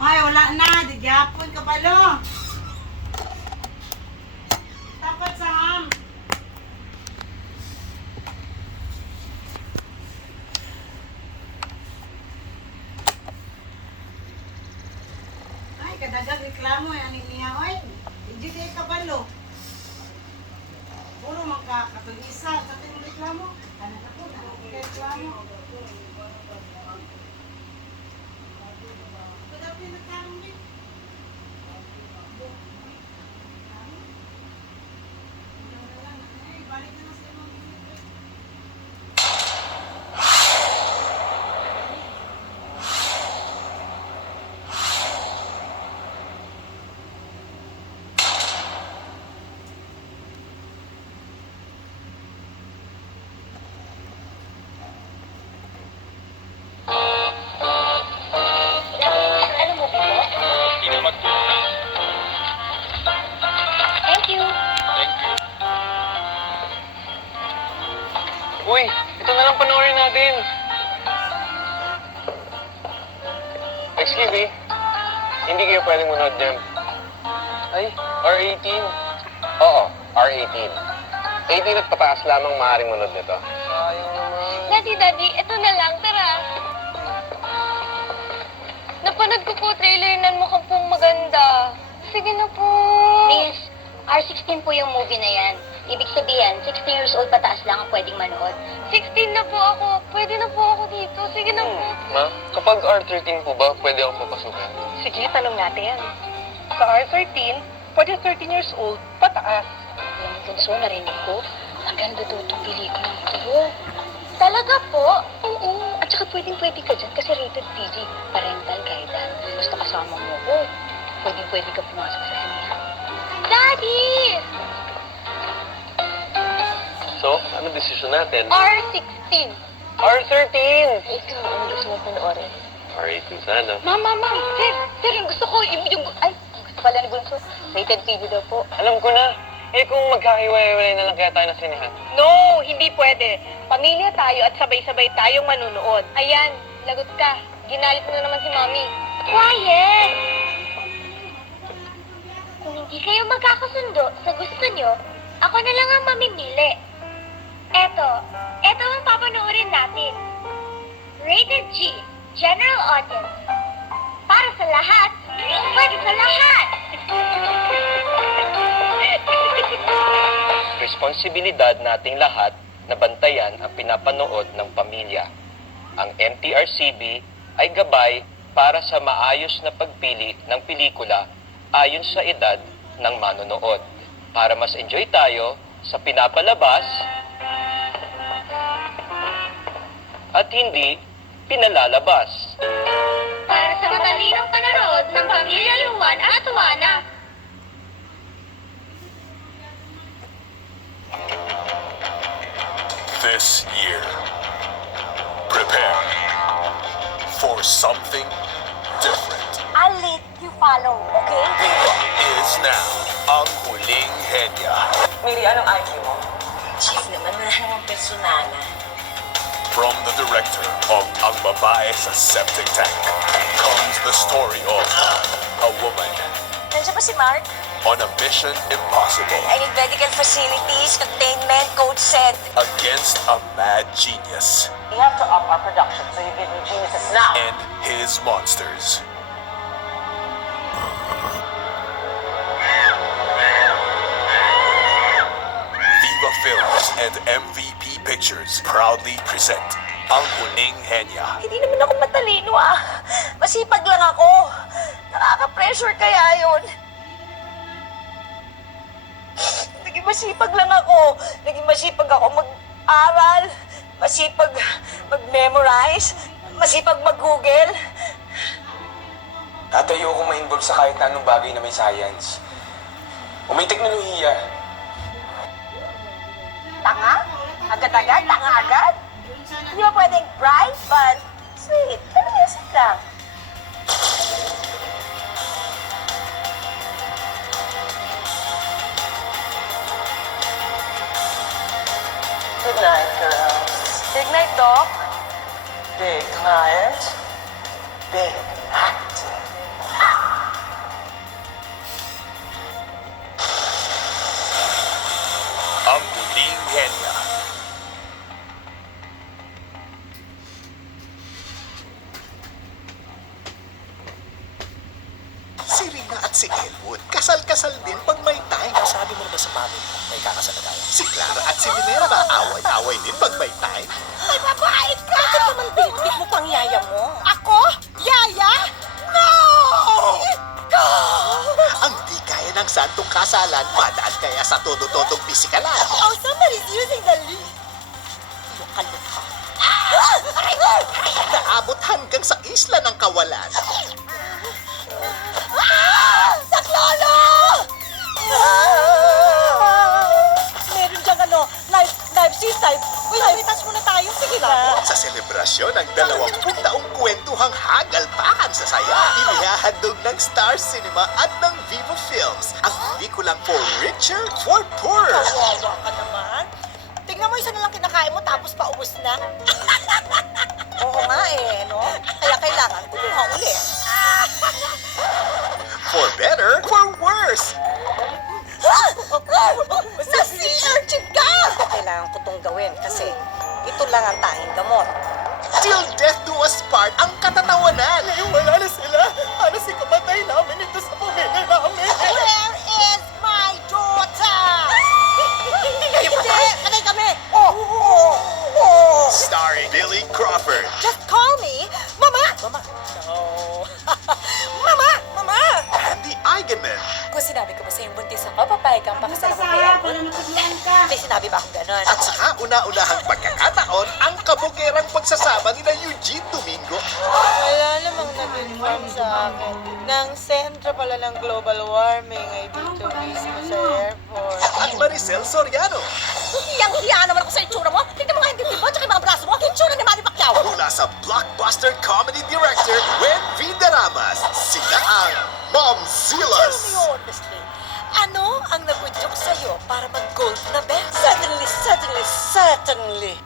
Ay, wala na. Digyapon ka palo. Tapat sa ham. Ay, kadagang reklamo eh. Aning niya, oy. Hindi kayo kabalo. Puro magkakatulisa. Sa tingin reklamo. Kanan ako, ano kayo reklamo. Kadapi na tarong din. Ay, balik na sa imong Ano mo ba? Thank you. Uy, ito na lang panoorin natin. Excuse me, hindi kayo pwedeng manood dyan. Ay, R18. Oo, R18. 18 at pataas lamang maaaring manood nito. Sayang naman. Daddy, ito na lang. Tara. Napanood ko po trailer na mukhang pong maganda. Sige na po. Miss, R16 po yung movie na yan. Ibig sabihin, 16 years old pataas lang ang pwedeng manood. 16 na po ako. Pwede na po ako dito. Sige na po. Ma, kapag R13 po ba, pwede ako papasukin? Sige, tanong natin yan. Sa R13, pwede 13 years old, pataas. Alam mo, Bunso, narinig ko. Ang ganda daw itong pelikulang ito. Talaga po? Oo. At saka pwedeng-pwede ka dyan kasi rated PG. Parental guidance. Basta kasama mo ko. Pwedeng-pwede ka pumasok sa sinihan. Daddy! So, ano desisyon natin? R16. R13! Ikaw, ang gusto mo panoorin? R18 sana. Ma'am. Sir, yung gusto ko, yung... Ay, ang gusto pala ni Bunso. Rated PG daw po. Alam ko na. Eh kung magkakahiwalay na lang kaya tayo na sinihan. No, hindi pwede. Pamilya tayo at sabay-sabay tayong manunood. Ayan, lagot ka. Ginalit mo na naman si Mami. Quiet! Kung hindi kayo magkakasundo sa gusto nyo, ako na lang ang mamimili. Eto ang papanoorin natin. Rated G, General Audience. Para sa lahat, pwede sa lahat! Responsibilidad nating lahat na bantayan ang pinapanood ng pamilya. Ang MTRCB ay gabay para sa maayos na pagpili ng pelikula ayon sa edad ng manonood. Para mas enjoy tayo sa pinapalabas at hindi pinalalabas. Para sa matalinong panonood ng Pamilya Luwan at Juana. This year, prepare for something different. I'll let you follow, okay? Viva is now ang huling henya. Mili, anong IQ mo? Chief naman, wala namang personalan. From the director of Ang Babae sa Septic Tank comes the story of a woman Nandiyan ba si Mark? on a mission impossible I need medical facilities, containment, coach said. against a mad genius We have to up our production, so you give me geniuses now. and his monsters. Viva Films and MVP Pictures proudly present Ang Huling Henya. Hindi naman ako matalino Masipag lang ako. Nakaka-pressure kaya yun. Naging masipag lang ako. Naging masipag ako mag-aral. Masipag mag-memorize. Masipag mag-google. At ayoko ma-involve sa kahit anong bagay na may science. O may teknolohiya. Tanga? Agad-agad? Tanga agad? Hindi ba pwedeng bright but sweet? Music lang. Good night, girls. Big night, Doc. Big client, big actor. Si Elwood, kasal-kasal din pag may time. Sabi mo na ba sa mami mo, may kakasal na tayo? Si Clara at si Minerva, away-away din pag may time. May babae ka! Bakit naman binitbit mo pang yaya mo? Ako? Yaya? No! Go! Ang di kaya ng santong kasalan, padaan kaya sa todo-todong pisikalan. Oh, somebody's using the lead. Luka-luka. Naabot hanggang sa isla ng kawalan. Saklolo! Meron diyang knife, sis, knife. Uy, nabitas muna tayo. Sige na. Sa selebrasyon ng 20 taong kwentuhang hagalpakan sa saya, inihahandog ng Star Cinema at ng Vivo Films ang pelikulang For Richer, For Poorer. Kawawa ka naman. Tingnan mo, isa na lang kinakain mo tapos paubos na. Oo nga eh, no? Kaya kailangan kumuha uli. For better, for worse. Sa sea urchin ka! Kailangan ko tong gawin kasi ito lang ang tanging gamot. Till death do us part ang katatawanan. Wala na sila. Ano si kamatay namin ito sa pamilya namin? Where is my daughter? Hindi kayo patay. Patay kami. Starring Billy Crawford, Just call me Mama. Mama. No. Mama. Andy Eigenman, Kung sinabi ko ba sa yung buntis ako, papayag kang pakasal ako kay Elwood? May sinabi ba akong ganon? at saka una-unahang pagkakataon ang kabukerang pagsasama ni na Eugene Domingo Wala namang nag-inform sa akin. Nang sentro pala ng global warming ay dito mismo sa airport. at Maricel Soriano. Hiyang-hiya naman ako sa itsura mo. Tignan mo nga yung dibdib mo at yung mga braso mo. Itsura ni Manny Pacquiao. Mula sa blockbuster comedy director Gwen V. Daramas, sila ang Momzilas. Tell me honestly, ano ang nabudyok sa'yo para mag-gold na bet? Certainly.